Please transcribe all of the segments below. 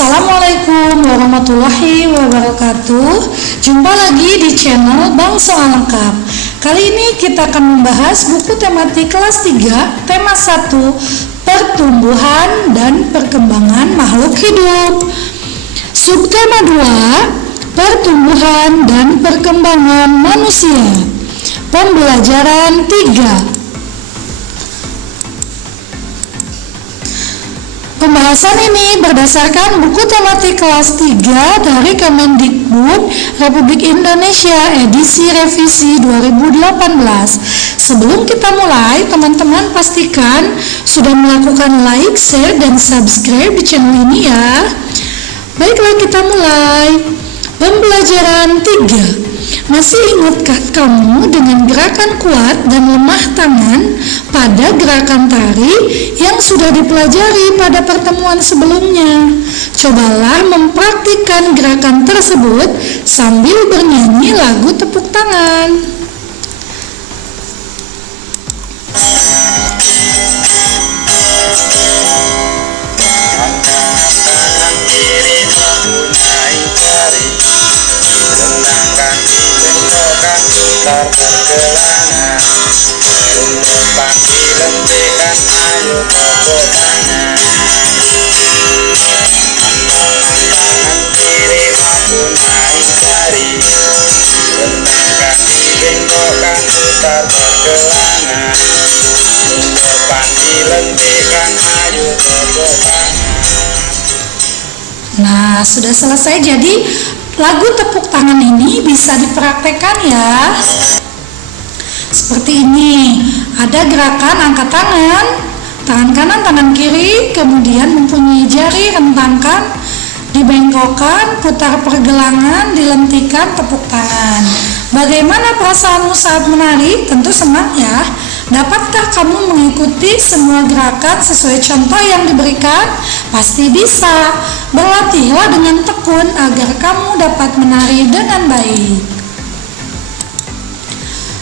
Assalamualaikum warahmatullahi wabarakatuh. Jumpa lagi di channel Bang Soal Lengkap. Kali ini kita akan membahas buku tematik kelas 3, tema 1, pertumbuhan dan perkembangan makhluk hidup. Subtema 2, pertumbuhan dan perkembangan manusia. Pembelajaran 3. Pembahasan ini berdasarkan buku tematik kelas 3 dari Kemendikbud Republik Indonesia edisi revisi 2018. Sebelum kita mulai, teman-teman pastikan sudah melakukan like, share, dan subscribe di channel ini ya. Baiklah, kita mulai. Pembelajaran 3. Masih ingatkah kamu dengan gerakan kuat dan lemah tangan pada gerakan tari yang sudah dipelajari pada pertemuan sebelumnya? Cobalah mempraktikkan gerakan tersebut sambil bernyanyi lagu tepuk tangan. Pergelangan untuk pagi lentikan, ayo tepuk tangan. Tangan kiri maupun naik jari, rentang kaki bengkokkan, putar pergelangan. Untuk pagi lentikan, ayo tepuk tangan. Nah, sudah selesai. Jadi lagu tepuk tangan ini bisa dipraktekkan ya. Seperti ini, ada gerakan angkat tangan, tangan kanan, tangan kiri, kemudian mempunyai jari, rentangkan, dibengkokkan, putar pergelangan, dilentikan, tepuk tangan. Bagaimana perasaanmu saat menari? Tentu senang ya. Dapatkah kamu mengikuti semua gerakan sesuai contoh yang diberikan? Pasti bisa. Berlatihlah dengan tekun agar kamu dapat menari dengan baik.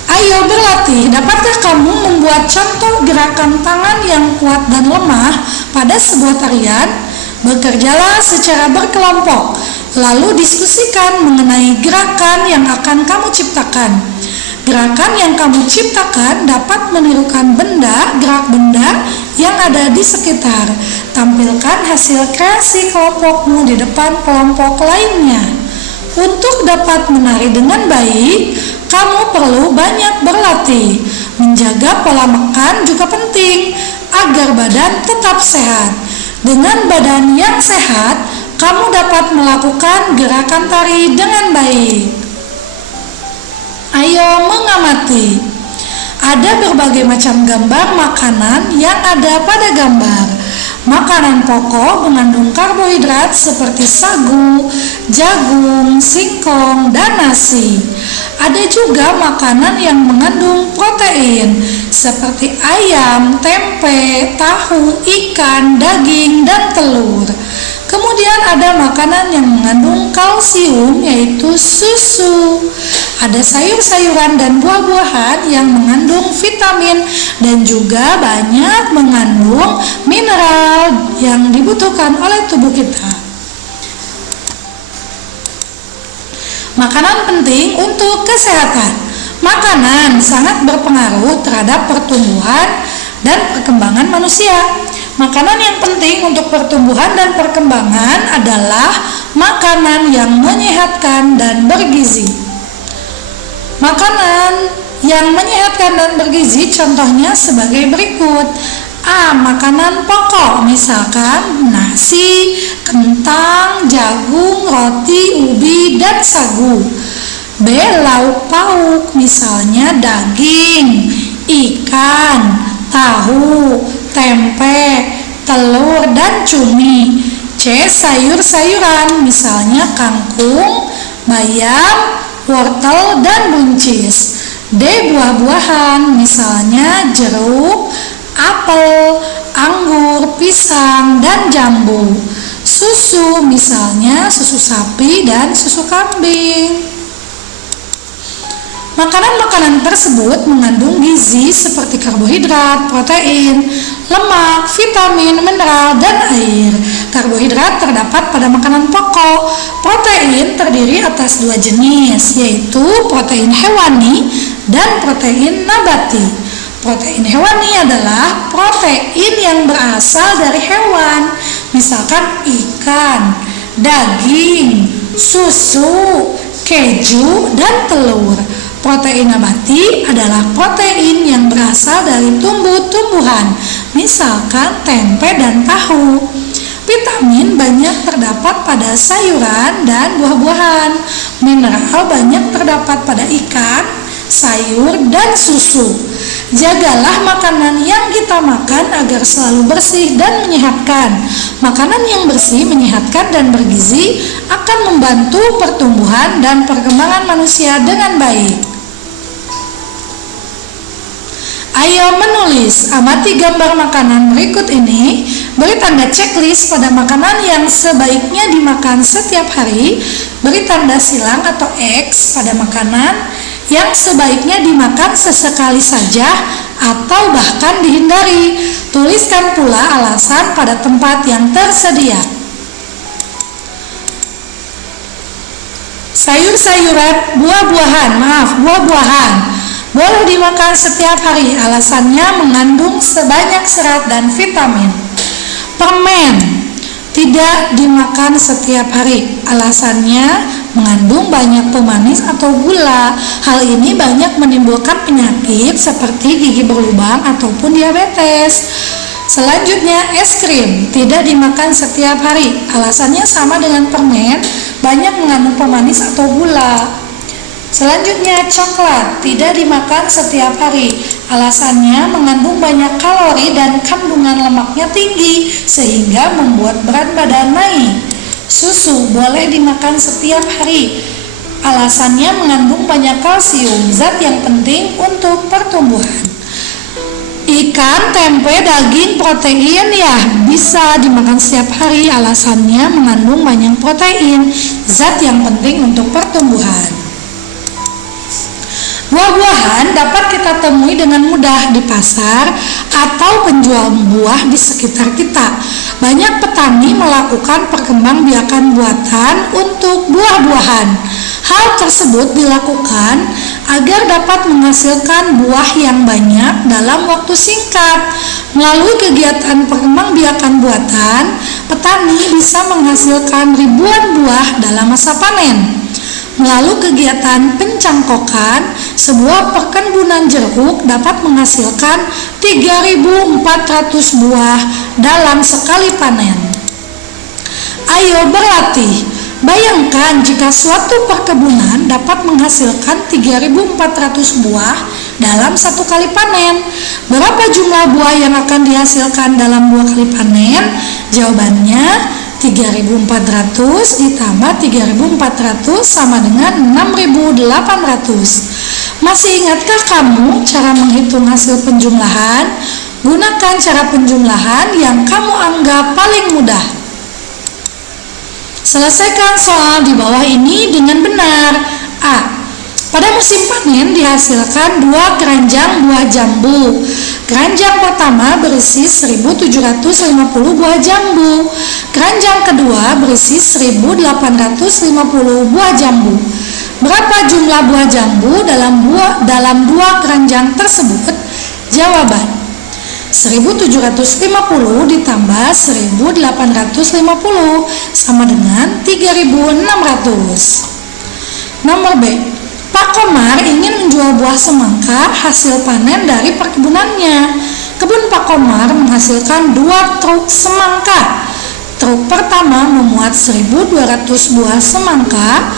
Ayo berlatih, dapatkah kamu membuat contoh gerakan tangan yang kuat dan lemah pada sebuah tarian? Bekerjalah secara berkelompok, lalu diskusikan mengenai gerakan yang akan kamu ciptakan. Gerakan yang kamu ciptakan dapat menirukan gerak benda yang ada di sekitar. Tampilkan hasil kreasi kelompokmu di depan kelompok lainnya. Untuk dapat menari dengan baik, kamu perlu banyak berlatih. Menjaga pola makan juga penting agar badan tetap sehat. Dengan badan yang sehat, kamu dapat melakukan gerakan tari dengan baik. Ayo mengamati. Ada berbagai macam gambar makanan yang ada pada gambar. Makanan pokok mengandung karbohidrat seperti sagu, jagung, singkong, dan nasi. Ada juga makanan yang mengandung protein seperti ayam, tempe, tahu, ikan, daging, dan telur. Kemudian ada makanan yang mengandung kalsium yaitu susu. Ada sayur-sayuran dan buah-buahan yang mengandung vitamin dan juga banyak mengandung mineral yang dibutuhkan oleh tubuh kita. Makanan penting untuk kesehatan. Makanan sangat berpengaruh terhadap pertumbuhan dan perkembangan manusia. Makanan yang penting untuk pertumbuhan dan perkembangan adalah makanan yang menyehatkan dan bergizi. Makanan yang menyehatkan dan bergizi contohnya sebagai berikut. A. Makanan pokok, misalkan nasi, kentang, jagung, roti, ubi, dan sagu. B. Lauk pauk, misalnya daging, ikan, tahu, tempe, telur, dan cumi. C. Sayur-sayuran, misalnya kangkung, bayam, wortel, dan buncis. D. Buah-buahan, misalnya jeruk, apel, anggur, pisang, dan jambu. Susu, misalnya susu sapi dan susu kambing. Makanan-makanan tersebut mengandung gizi seperti karbohidrat, protein, lemak, vitamin, mineral, dan air. Karbohidrat terdapat pada makanan pokok. Protein terdiri atas dua jenis, yaitu protein hewani dan protein nabati. Protein hewani adalah protein yang berasal dari hewan, misalkan ikan, daging, susu, keju, dan telur. Protein nabati adalah protein yang berasal dari tumbuh-tumbuhan, misalkan tempe dan tahu. Vitamin banyak terdapat pada sayuran dan buah-buahan. Mineral banyak terdapat pada ikan, sayur, dan susu. Jagalah makanan yang kita makan agar selalu bersih dan menyehatkan. Makanan yang bersih, menyehatkan, dan bergizi akan membantu pertumbuhan dan perkembangan manusia dengan baik. Ayo menulis, amati gambar makanan berikut ini, beri tanda checklist pada makanan yang sebaiknya dimakan setiap hari, beri tanda silang atau X pada makanan yang sebaiknya dimakan sesekali saja atau bahkan dihindari. Tuliskan pula alasan pada tempat yang tersedia. Sayur-sayuran, buah-buahan boleh dimakan setiap hari, alasannya mengandung sebanyak serat dan vitamin. Permen tidak dimakan setiap hari, alasannya mengandung banyak pemanis atau gula. Hal ini banyak menimbulkan penyakit seperti gigi berlubang ataupun diabetes. Selanjutnya, es krim tidak dimakan setiap hari, alasannya sama dengan permen, banyak mengandung pemanis atau gula. Selanjutnya, coklat tidak dimakan setiap hari, alasannya mengandung banyak kalori dan kandungan lemaknya tinggi sehingga membuat berat badan naik. Susu boleh dimakan setiap hari, alasannya mengandung banyak kalsium, zat yang penting untuk pertumbuhan. Ikan, tempe, daging, protein bisa dimakan setiap hari, alasannya mengandung banyak protein, zat yang penting untuk pertumbuhan. Buah-buahan dapat kita temui dengan mudah di pasar atau penjual buah di sekitar kita. Banyak petani melakukan perkembangbiakan buatan untuk buah-buahan. Hal tersebut dilakukan agar dapat menghasilkan buah yang banyak dalam waktu singkat. Melalui kegiatan perkembangbiakan buatan, petani bisa menghasilkan ribuan buah dalam masa panen. Melalui kegiatan pencangkokan, sebuah perkebunan jeruk dapat menghasilkan 3.400 buah dalam sekali panen. Ayo berlatih. Bayangkan jika suatu perkebunan dapat menghasilkan 3.400 buah dalam satu kali panen. Berapa jumlah buah yang akan dihasilkan dalam 2 kali panen? Jawabannya 3.400 ditambah 3.400 sama dengan 6.800. Masih ingatkah kamu cara menghitung hasil penjumlahan? Gunakan cara penjumlahan yang kamu anggap paling mudah. Selesaikan soal di bawah ini dengan benar. A. Pada musim panen dihasilkan 2 keranjang buah jambu. Keranjang pertama berisi 1.750 buah jambu. Keranjang kedua berisi 1.850 buah jambu. Berapa jumlah buah jambu dalam 2 keranjang tersebut? Jawaban: 1.750 ditambah 1.850 sama dengan 3.600. Nomor B. Pak Komar ingin menjual buah semangka hasil panen dari perkebunannya. Kebun Pak Komar menghasilkan 2 truk semangka. Truk pertama memuat 1.200 buah semangka,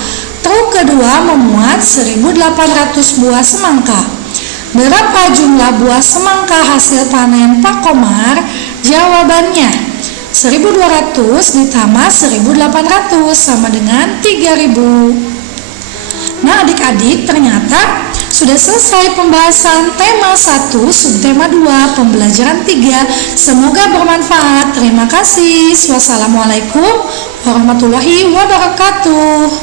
truk kedua memuat 1.800 buah semangka. Berapa jumlah buah semangka hasil panen Pak Komar? Jawabannya 1.200 ditambah 1.800 sama dengan 3.000. Nah adik-adik, ternyata sudah selesai pembahasan tema 1, subtema 2, pembelajaran 3. Semoga bermanfaat. Terima kasih. Wassalamualaikum warahmatullahi wabarakatuh.